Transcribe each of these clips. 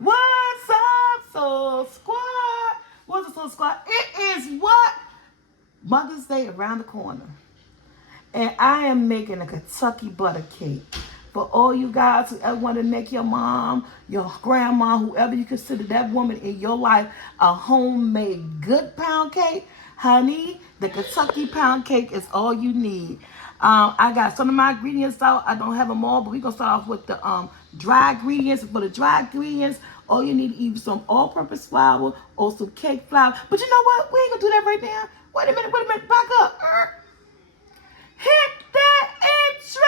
What's up, Soul Squad? What's up, Soul Squad? It is what? Mother's Day around the corner. And I am making a Kentucky butter cake. For all you guys who ever want to make your mom, your grandma, whoever you consider that woman in your life, a homemade good pound cake, honey, the Kentucky pound cake is all you need. I got some of my ingredients out. I don't have them all, but we're going to start off with the dry ingredients. For the dry ingredients, all you need is either some all-purpose flour or some cake flour. But you know what? We ain't going to do that right now. Wait a minute. Back up. Hit that intro!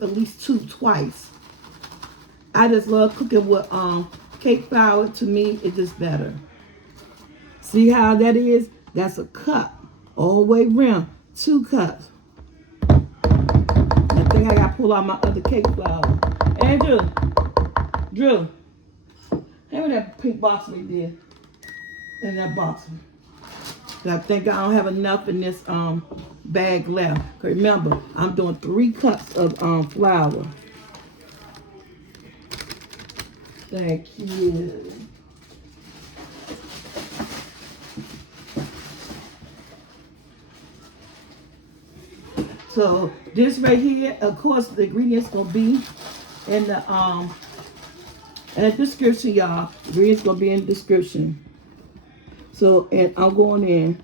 At least twice. I just love cooking with cake flour. To me, it's just better. See how that is? That's a cup all the way around. 2 cups. I think I gotta pull out my other cake flour. Andrew, Drew, hand me that pink box right there. In that box. I think I don't have enough in this bag left. Remember, I'm doing 3 cups of flour. Thank you. So this right here, of course, the ingredients gonna be in the description, y'all. The ingredients gonna be in the description. So, and I'm going in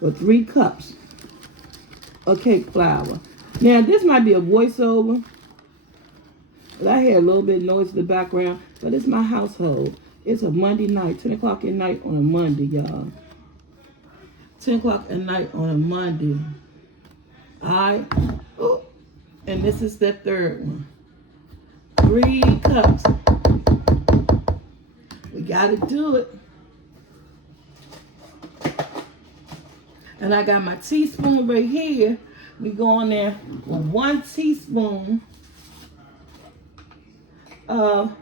with 3 cups of cake flour. Now, this might be a voiceover, but I hear a little bit of noise in the background, but it's my household. It's a Monday night, 10 o'clock at night on a Monday, y'all. 10 o'clock at night on a Monday. All right. Oh, and this is the third one. 3 cups. We got to do it. And I got my teaspoon right here. We go in there with 1 teaspoon of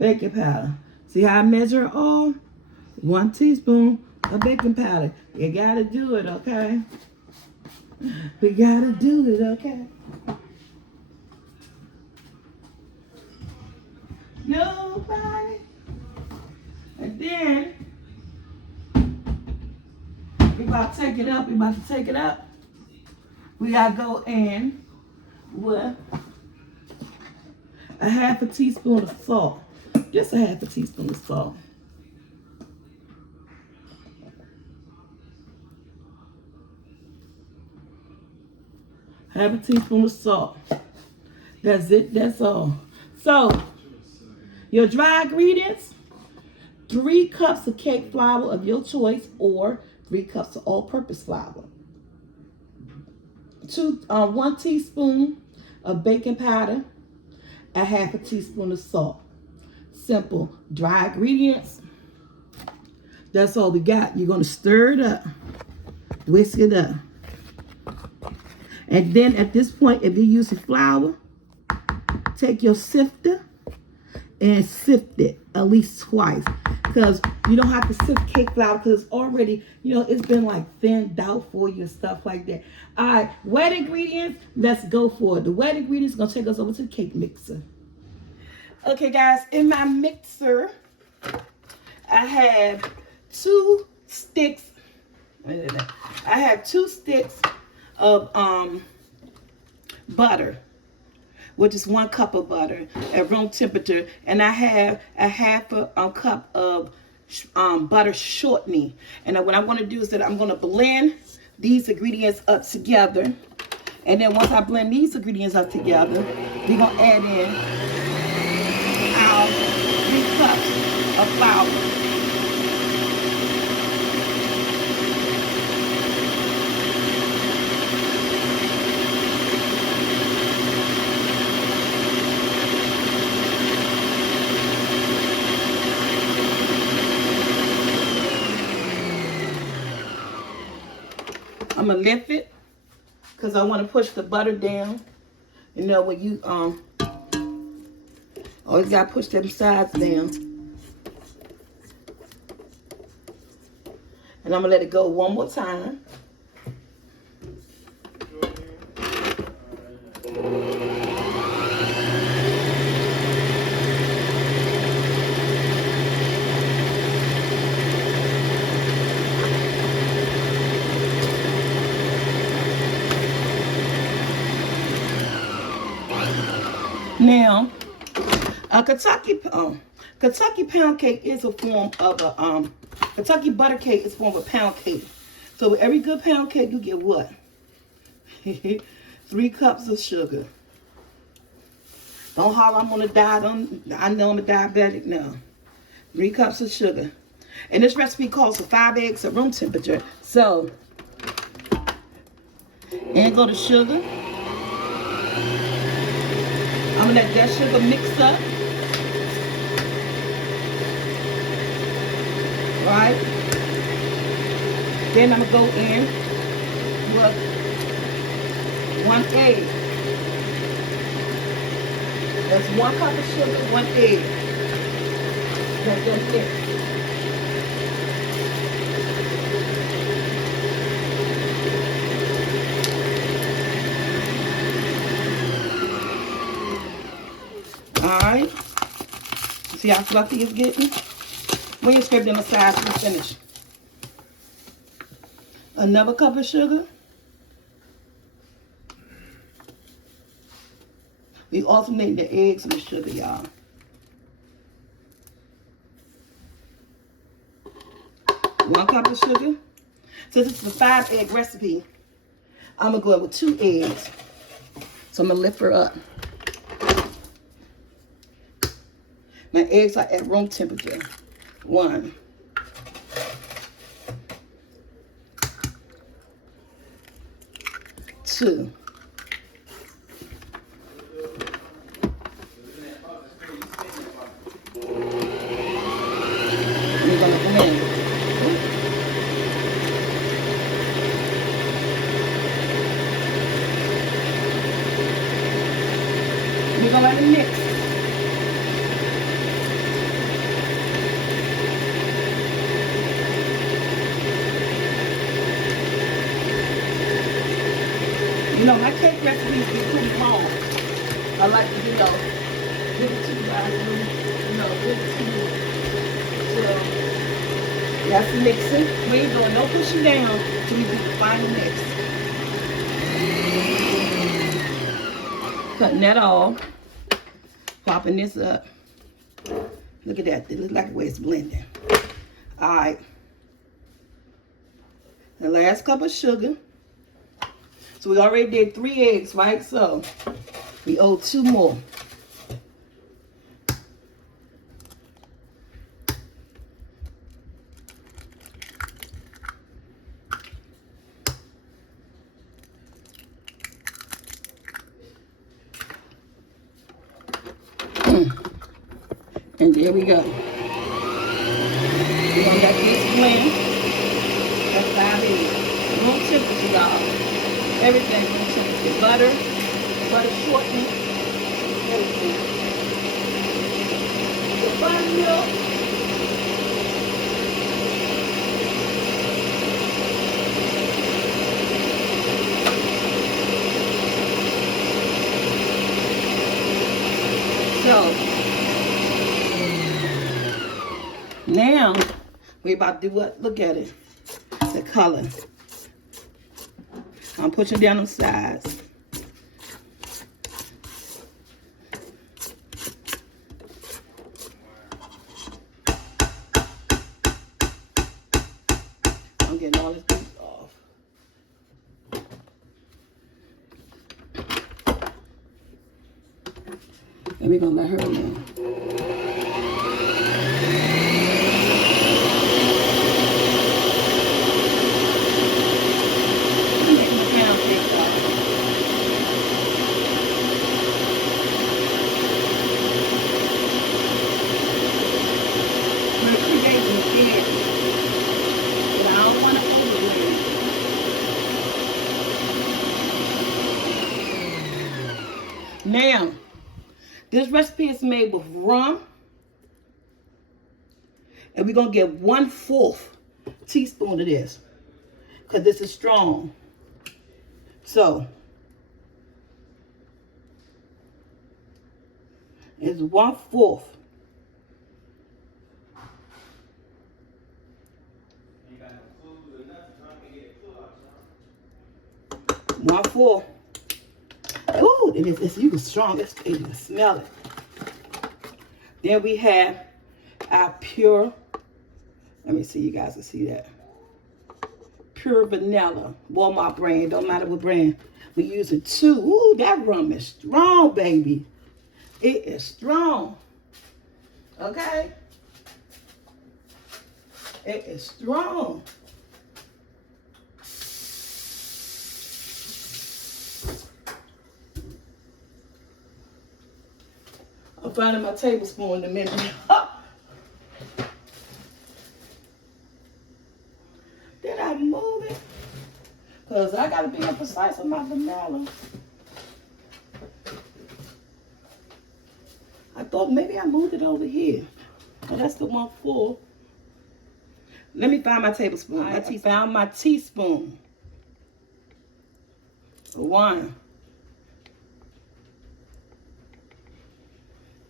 baking powder. See how I measure it all? 1 teaspoon of baking powder. You gotta do it, okay? We gotta do it, okay? Nobody. And then we about to take it up. We gotta go in with a 1/2 teaspoon of salt. Just a 1/2 teaspoon of salt. Half a teaspoon of salt. That's it, that's all. So, your dry ingredients, 3 cups of cake flour of your choice or 3 cups of all-purpose flour. 1 teaspoon of baking powder, a 1/2 teaspoon of salt. Simple dry ingredients. That's all we got. You're gonna stir it up, whisk it up, and then at this point, if you're using flour, take your sifter and sift it at least twice. Because you don't have to sift cake flour because it's already, it's been like thinned out for you and stuff like that. All right, wet ingredients, let's go for it. The wet ingredients are going to take us over to the cake mixer. Okay, guys, in my mixer, I have 2 sticks. I have 2 sticks of butter, which is 1 cup of butter at room temperature, and I have a 1/2 cup of butter shortening. And what I'm going to do is that I'm going to blend these ingredients up together, and then once I blend these ingredients up together, we're going to add in our 3 cups of flour. I'm gonna lift it because I want to push the butter down. You know, when you always gotta push them sides down. And I'm gonna let it go one more time. Now, a Kentucky pound cake is a form of a Kentucky butter cake is a form of pound cake. So with every good pound cake, you get what? 3 cups of sugar. Don't holler, I'm on a diet. I know I'm a diabetic. No. 3 cups of sugar. And this recipe calls for 5 eggs at room temperature. So, and go to sugar. I'm gonna let that sugar mix up. Right? Then I'm gonna go in with 1 egg. That's 1 cup of sugar, 1 egg. Let them mix. Alright. See how fluffy it's getting? When you scrape them aside, we finish. Another cup of sugar. We alternate the eggs and the sugar, y'all. One cup of sugar. Since this is a 5-egg recipe, I'm going to go with 2 eggs. So I'm going to lift her up. My eggs are at room temperature. 1. 2. We're gonna blend. We're gonna let it mix. You know, my cake recipes be pretty long. I like to, give it to you guys, give it to you. So, that's the mixing. We ain't doing no pushing down till we do the final mix. Cutting that off. Popping this up. Look at that. It looks like the way it's blending. Alright. The last cup of sugar. So we already did 3 eggs, right? So we owe 2 more. And there we go. We're gonna let this blend. That's 5 eggs. Room temperature, y'all. Everything room temperature. Butter shortening, everything. The buttermilk. So now we're about to do what? Look at it. The color. I'm pushing down them sides. I'm getting all this juice off. And we're gonna let her in. Now, this recipe is made with rum. And we're going to get 1/4 teaspoon of this. Because this is strong. So, it's 1/4. One four. Ooh, it's you can strong. You can smell it. Then we have our pure. Let me see, you guys can see that. Pure vanilla, Walmart brand. Don't matter what brand. We using 2. Ooh, that rum is strong, baby. It is strong. Okay. It is strong. I'm finding my tablespoon in a minute. Then I move it. Because I got to be precise on my vanilla. I thought maybe I moved it over here. Oh, that's the 1/4. Let me find my tablespoon. I found my teaspoon. 1,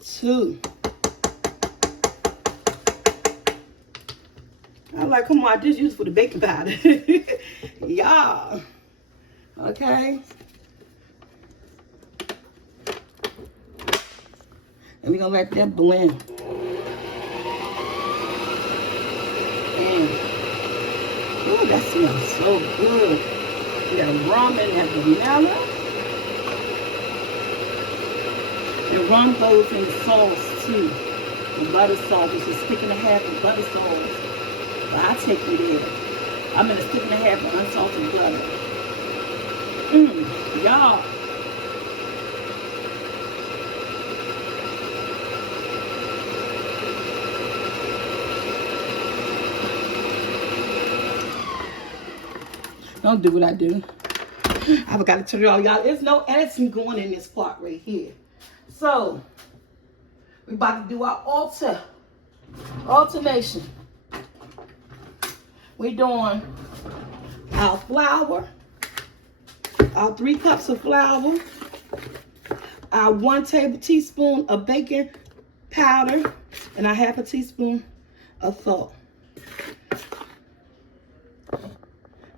2. I'm like, come on, I just used it for the baking powder. Y'all. Okay. And we're going to let that blend. And, ooh, that smells so good. That rum and that vanilla. And rum goes in sauce too. The butter sauce, which is 1.5 stick of butter sauce. But I take it there. I'm in a 1.5 stick of unsalted butter. Y'all. Don't do what I do. I forgot to tell y'all, there's no editing going in this part right here. So, we're about to do our alternation. We're doing our flour, our 3 cups of flour, our 1 teaspoon of baking powder, and a 1/2 teaspoon of salt.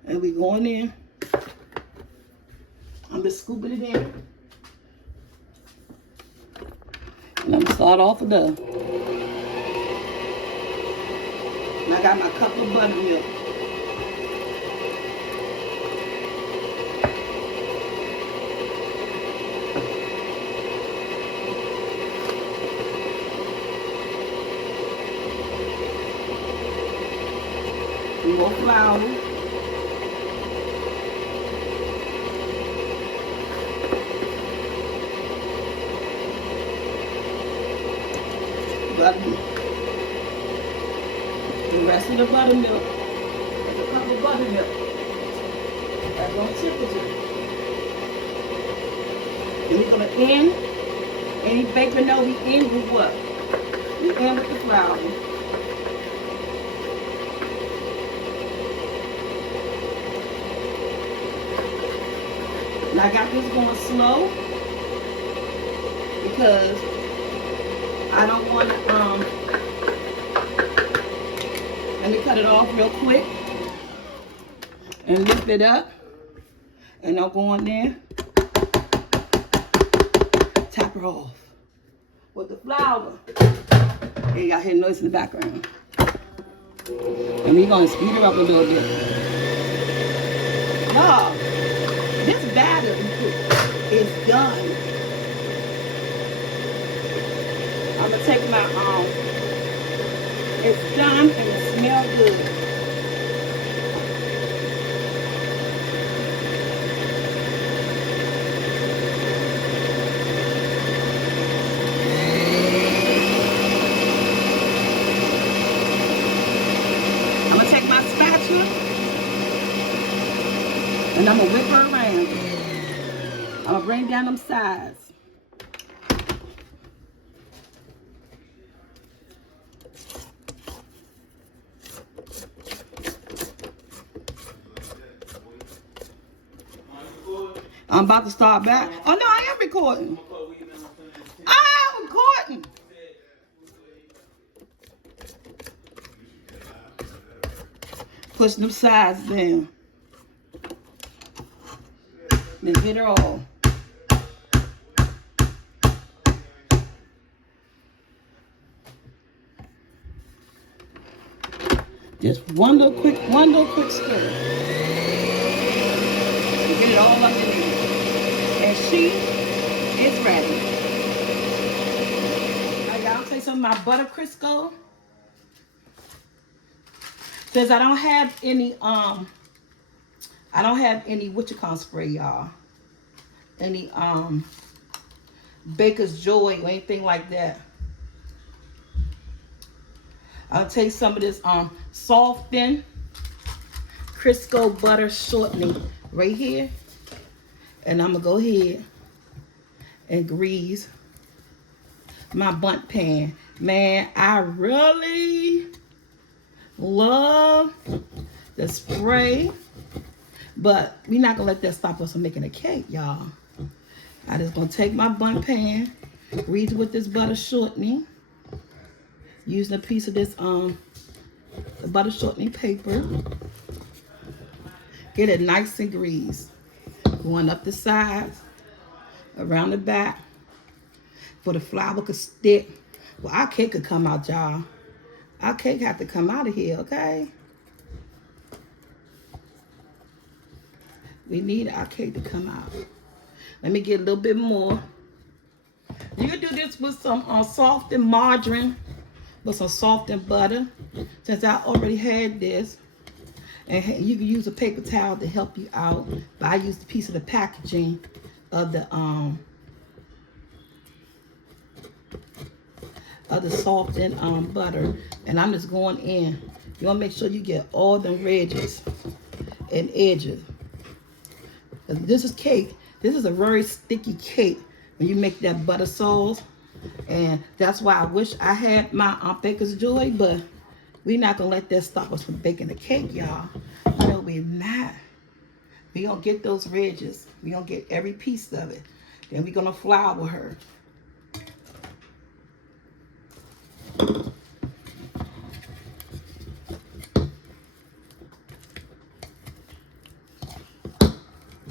And we're going in. I'm just scooping it in. And I'm going to start off with dough. And I got my cup of buttermilk. More flour. Buttermilk. The rest of the buttermilk. There's a cup of buttermilk. That's on temperature. Then we're going to end. Any baker know we end with what? We end with the flour. And I got this going slow because I don't want to, let me cut it off real quick and lift it up. And I'll go in there, tap her off with the flour. Hey, y'all hear noise in the background. And we're going to speed her up a little bit. Y'all, this batter is done. I'm going to take my, it's done and it smells good. I'm going to take my spatula and I'm going to whip her around. I'm going to bring down them sides. I'm about to start back. Oh no, I am recording. I am recording. Pushing them sides down. Then hit her all. Just one little quick stir. Get it all up in there. And she is ready. Now y'all say some of my butter Crisco. Says I don't have any spray, y'all. Any Baker's Joy or anything like that. I'll take some of this softened Crisco butter shortening right here. And I'm gonna go ahead and grease my bundt pan. Man, I really love the spray, but we're not gonna let that stop us from making a cake, y'all. I just gonna take my bundt pan, grease it with this butter shortening, using a piece of this the butter shortening paper. Get it nice and greased, going up the sides, around the back, for the flour could stick. Well, our cake could come out, y'all. Our cake have to come out of here, okay? We need our cake to come out. Let me get a little bit more. You can do this with some softened margarine, with some softened butter. Since I already had this, and you can use a paper towel to help you out. But I used a piece of the packaging of the softened butter, and I'm just going in. You want to make sure you get all the ridges and edges. This is cake. This is a very sticky cake when you make that butter sauce, and that's why I wish I had my Baker's Joy, but we're not gonna let that stop us from baking the cake, y'all. No, we're not. We gonna get those ridges. We gonna get every piece of it. Then we're gonna flour her.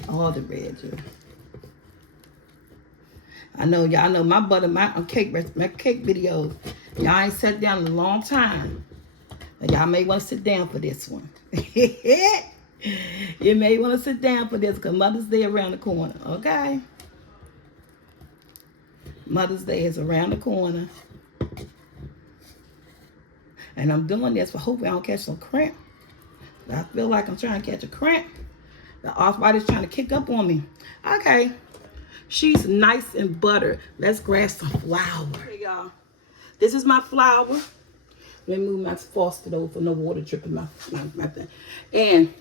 All the ridges. I know y'all know my cake videos. Y'all ain't sat down in a long time. Y'all may want to sit down for this one. You may want to sit down for this because Mother's Day around the corner, okay? Mother's Day is around the corner. And I'm doing this for hoping I don't catch some cramp. I feel like I'm trying to catch a cramp. The arthritis trying to kick up on me. Okay. She's nice and buttered. Let's grab some flour. Okay, y'all. This is my flour. Let me move my faucet over for no water dripping my thing. And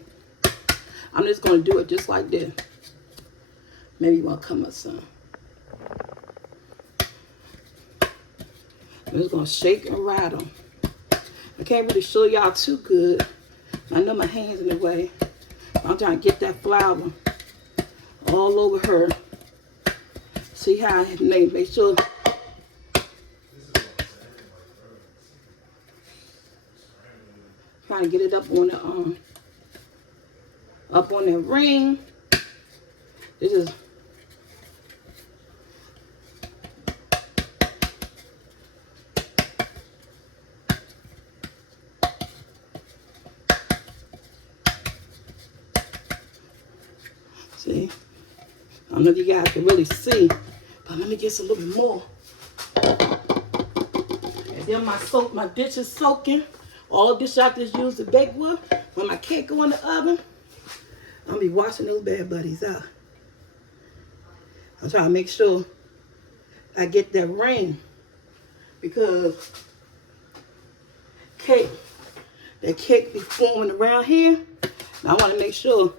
I'm just going to do it just like this. Maybe you want to come up some. I'm just going to shake and rattle. I can't really show y'all too good. I know my hand's in the way. I'm trying to get that flour all over her. See how I make sure. Trying to get it up on the ring. This is see. I don't know if you guys can really see, but let me get some little bit more. And then my dish is soaking. All the dishes I just used to bake with. When my cake go in the oven, I'm gonna be washing those bad buddies out. I'm trying to make sure I get that ring, because that cake be forming around here. And I want to make sure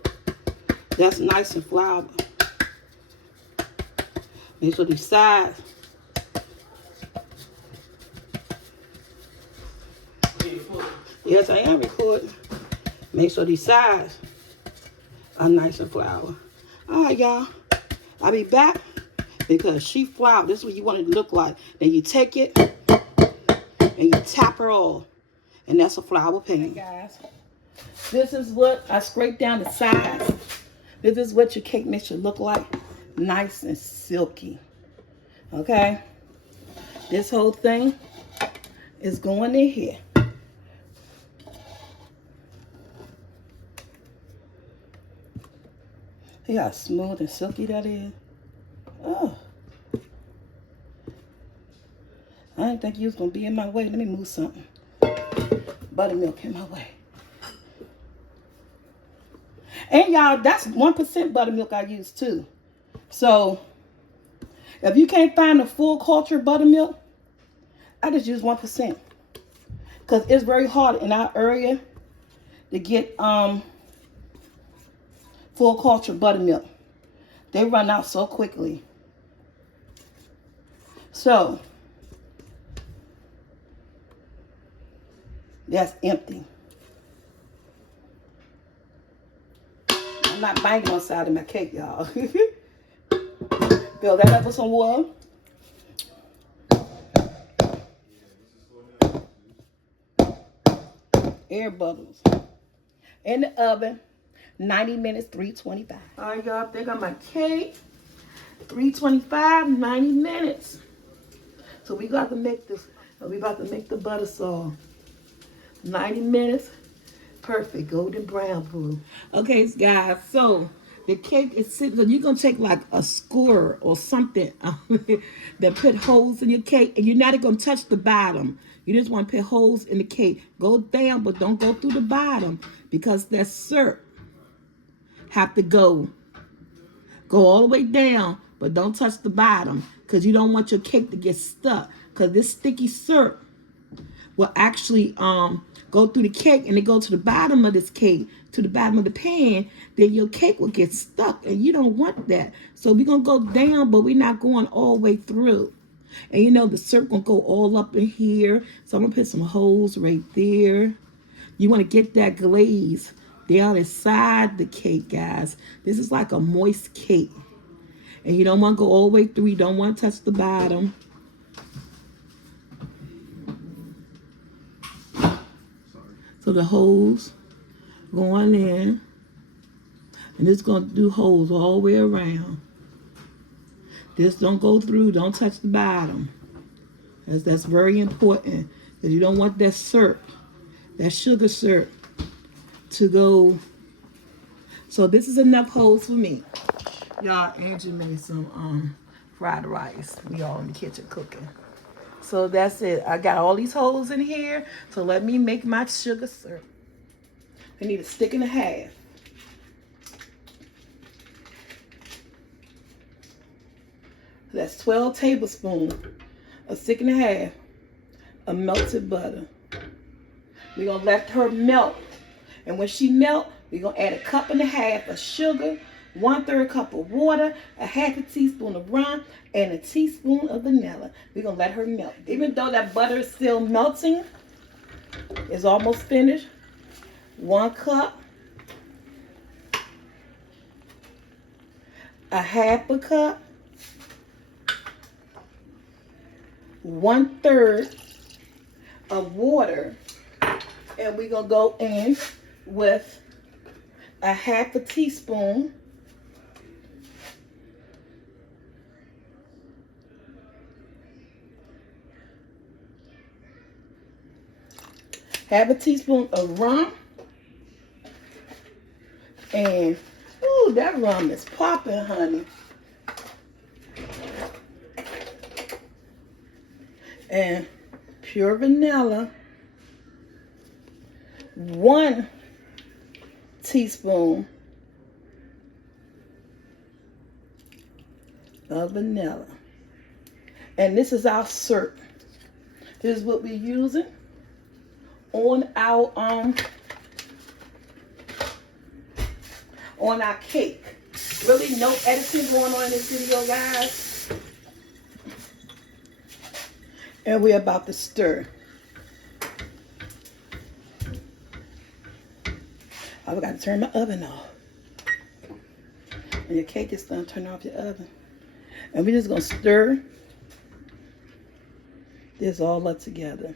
that's nice and floury. Make sure these sides. Yes, I am recording. Make sure these sides are nice and floury. All right, y'all. I'll be back because she flour. This is what you want it to look like. Then you take it and you tap her off. And that's a flour pan. Hey guys, this is what I scraped down the sides. This is what your cake mix should look like. Nice and silky. Okay? This whole thing is going in here. See how smooth and silky that is? Oh. I didn't think you was going to be in my way. Let me move something. Buttermilk in my way. And y'all, that's 1% buttermilk I use too. So, if you can't find the full culture buttermilk, I just use 1%. Because it's very hard in our area to get full culture buttermilk. They run out so quickly. So, that's empty. I'm not banging on the side of my cake, y'all. Fill that up with some water. Air bubbles. In the oven, 90 minutes, 325. All right, y'all, I think on my cake. 325, 90 minutes. So we got to make this. We about to make the butter sauce. 90 minutes. Perfect. Golden brown, boo. Okay, guys. So the cake is sitting. So you're going to take like a skewer or something that put holes in your cake. And you're not going to touch the bottom. You just want to put holes in the cake. Go down, but don't go through the bottom. Because that syrup have to go all the way down, but don't touch the bottom because you don't want your cake to get stuck, because this sticky syrup will actually go through the cake and it go to the bottom of this cake, to the bottom of the pan. Then your cake will get stuck and you don't want that. So we're gonna go down, but we're not going all the way through. And you know the syrup gonna go all up in here, so I'm gonna put some holes right there. You want to get that glaze down inside the cake, guys. This is like a moist cake. And you don't want to go all the way through. You don't want to touch the bottom. So the holes going in. And it's going to do holes all the way around. This don't go through. Don't touch the bottom. That's very important. Because you don't want that syrup, that sugar syrup, to go. So this is enough holes for me. Y'all, Angie made some fried rice. We all in the kitchen cooking. So that's it. I got all these holes in here. So let me make my sugar syrup. I need a stick and a half. That's 12 tablespoons, a stick and a half of melted butter. We're going to let her melt. And when she melt, we're going to add a cup and a half of sugar, 1/3 cup of water, a half a teaspoon of rum, and a teaspoon of vanilla. We're going to let her melt. Even though that butter is still melting, it's almost finished. 1 cup, a half a cup, 1/3 of water, and we're going to go in with a half a teaspoon of rum. And ooh, that rum is popping, honey. And pure vanilla, 1 teaspoon of vanilla. And this is our syrup. This is what we're using on our cake. Really no editing going on in this video, guys. And we're about to stir. I've got to turn my oven off. And your cake is done, turn off your oven. And we're just gonna stir this all up together.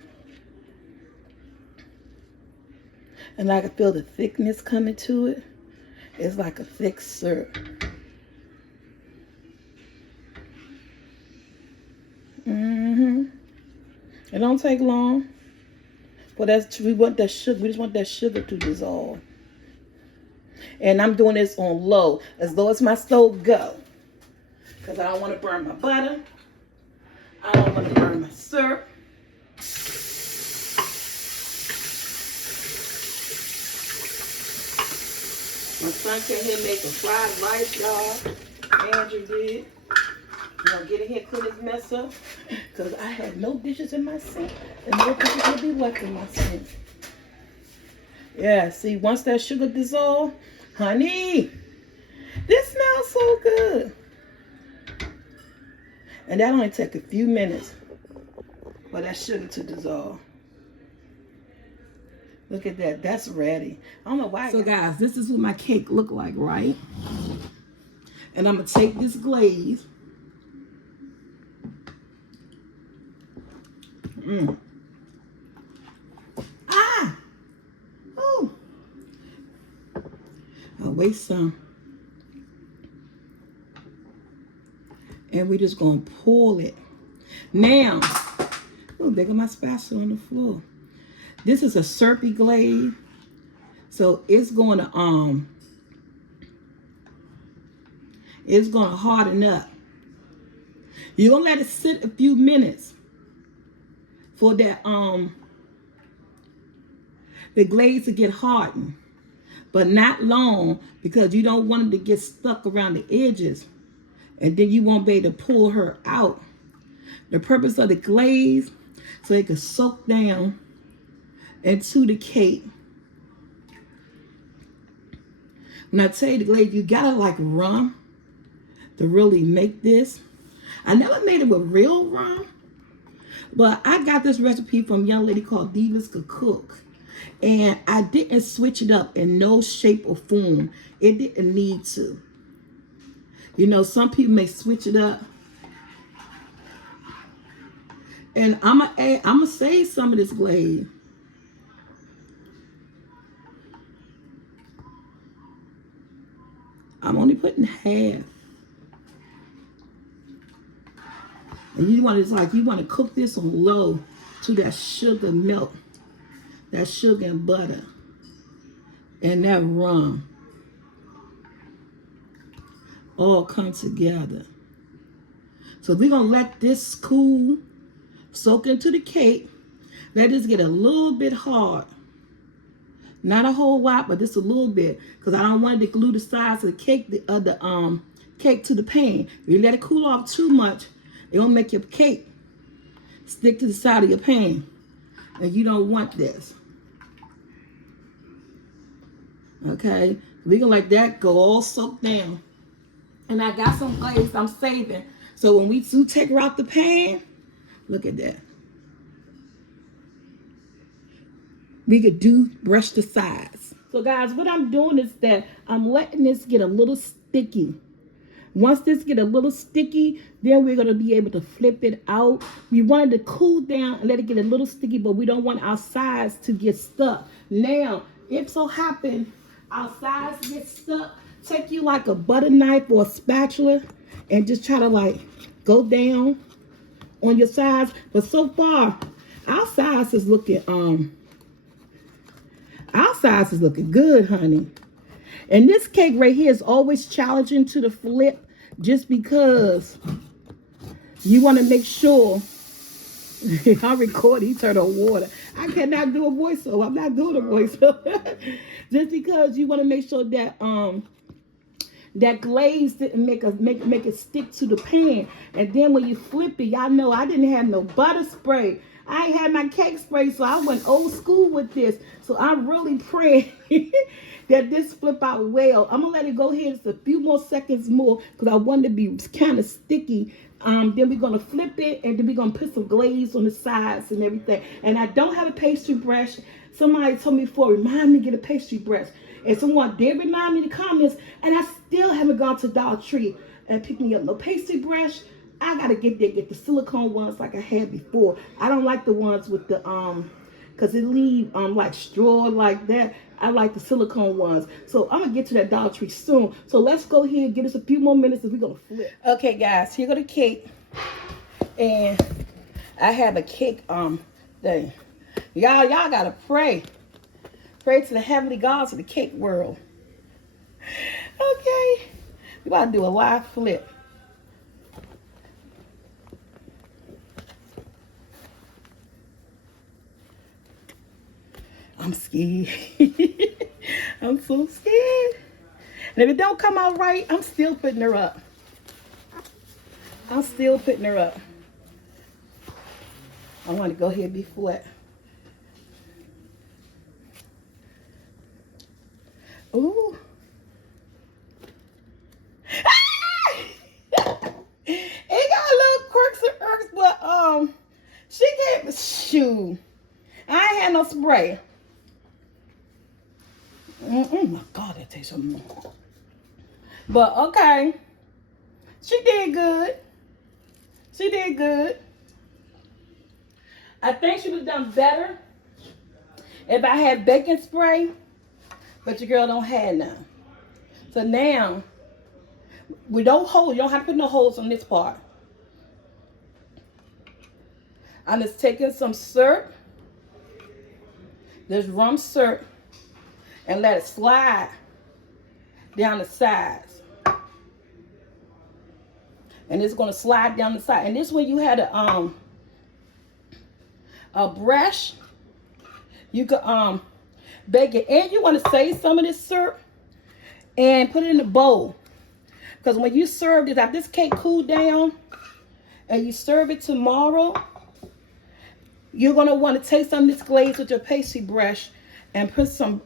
And I can feel the thickness coming to it. It's like a thick syrup. It don't take long. But we want that sugar. We just want that sugar to dissolve. And I'm doing this on low, as low as my stove go. Because I don't want to burn my butter. I don't want to burn my syrup. My son came here and made some fried rice, y'all. Andrew did. You know, get in here, clean this mess up. Because I had no dishes in my sink. And no dishes will be left in my sink. Yeah, see, once that sugar dissolves, honey, this smells so good. And that only take a few minutes for that sugar to dissolve. Look at that. That's ready. I don't know why. So guys, this is what my cake look like, right? And I'm going to take this glaze. Ah! Oh! I'll waste some. And we're just going to pull it. Now, oh, there go my spatula on the floor. This is a syrupy glaze. So it's going to harden up. You're going to let it sit a few minutes for that the glaze to get hardened. But not long, because you don't want it to get stuck around the edges. And then you won't be able to pull her out. The purpose of the glaze, so it can soak down into the cake. When I tell you the glaze, you gotta like rum to really make this. I never made it with real rum, but I got this recipe from a young lady called Divas Could Cook. And I didn't switch it up in no shape or form. It didn't need to. You know, some people may switch it up. And I'm gonna save some of this glaze. I'm only putting half. And you want to cook this on low to that sugar melt, that sugar and butter, and that rum all come together. So we're gonna let this cool, soak into the cake. Let this get a little bit hard. Not a whole lot, but just a little bit, because I don't want it to glue the sides of the cake, cake to the pan. If you let it cool off too much, it will make your cake stick to the side of your pan, and you don't want this. Okay, we can let that go all soaked down. And I got some glaze I'm saving, so when we do take her out the pan, look at that. We could brush the sides. So guys, what I'm doing is that I'm letting this get a little sticky. Once this get a little sticky, then we're going to be able to flip it out. We want it to cool down and let it get a little sticky, but we don't want our sides to get stuck. Now, if so happen our sides get stuck, take you like a butter knife or a spatula and just try to like go down on your sides. But so far, our sides is looking good, honey. And this cake right here is always challenging to the flip, just because you want to make sure. I record, he turned on water. I cannot do a voiceover. I'm not doing a voiceover. Just because you want to make sure that that glaze didn't make it stick to the pan. And then when you flip it, y'all know I didn't have no butter spray. I ain't had my cake spray, so I went old school with this. So I'm really praying that this flip out well. I'm gonna let it go here just a few more seconds more, because I want it to be kind of sticky. Then we're gonna flip it, and then we're gonna put some glaze on the sides and everything. And I don't have a pastry brush. Somebody told me before, remind me to get a pastry brush. And someone did remind me in the comments, and I still haven't gone to Dollar Tree and picked me up no pastry brush. I gotta get the silicone ones like I had before. I don't like the ones with the cause it leave like straw like that. I like the silicone ones. So I'm gonna get to that Dollar Tree soon. So let's go here and give us a few more minutes and we're gonna flip. Okay guys, here go the cake. And I have a cake thing. Y'all gotta pray. Pray to the heavenly gods of the cake world. Okay. We about to do a live flip. I'm scared. I'm so scared. And if it don't come out right, I'm still putting her up. I'm still putting her up. I want to go ahead and be flat. Ooh. It got a little quirks and irks, but she gave me shoe. I ain't had no spray. My God, that tastes so good. But okay, she did good. She did good. I think she would have done better if I had baking spray, but your girl don't have none. So now, with no holes, you don't have to put no holes on this part. I'm just taking some syrup, this rum syrup, and let it slide down the sides. And it's gonna slide down the side. And this way you had a brush, you could bake it. And you want to save some of this syrup and put it in a bowl. Because when you serve this, after this cake cool down and you serve it tomorrow, you're gonna want to take some of this glaze with your pastry brush and put some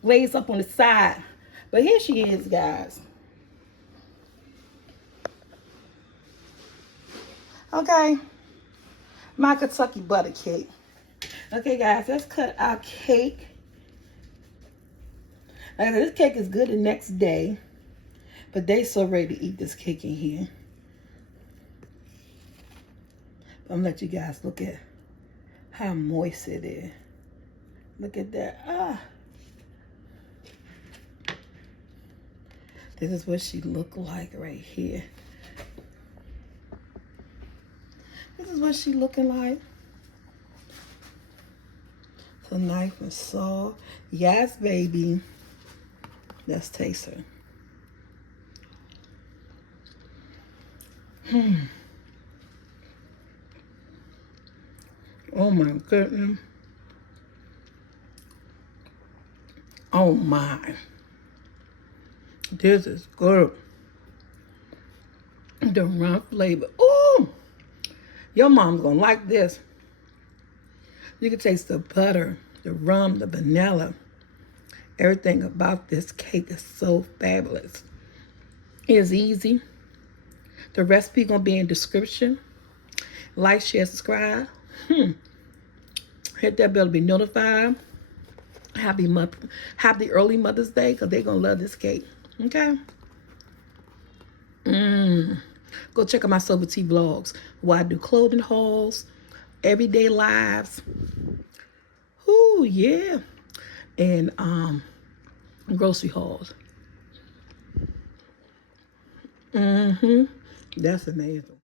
glaze up on the side. But here she is, guys. Okay, my Kentucky butter cake. Okay, guys, let's cut our cake. Like, this cake is good the next day, but they so ready to eat this cake in here. I'm gonna let you guys look at how moist it is. Look at that. This is what she look like right here. This is what she looking like. So nice and soft. Yes, baby. Let's taste her. Oh my goodness. Oh my. This is good. The rum flavor. Ooh. Your mom's gonna like this. You can taste the butter, the rum, the vanilla. Everything about this cake is so fabulous. It's easy. The recipe gonna be in description. Like, share, subscribe. Hit that bell to be notified. Happy early Mother's Day, because they're gonna love this cake. Okay. Go check out my SoulfulT vlogs where I do clothing hauls, everyday lives. Ooh, yeah. And grocery hauls. That's amazing.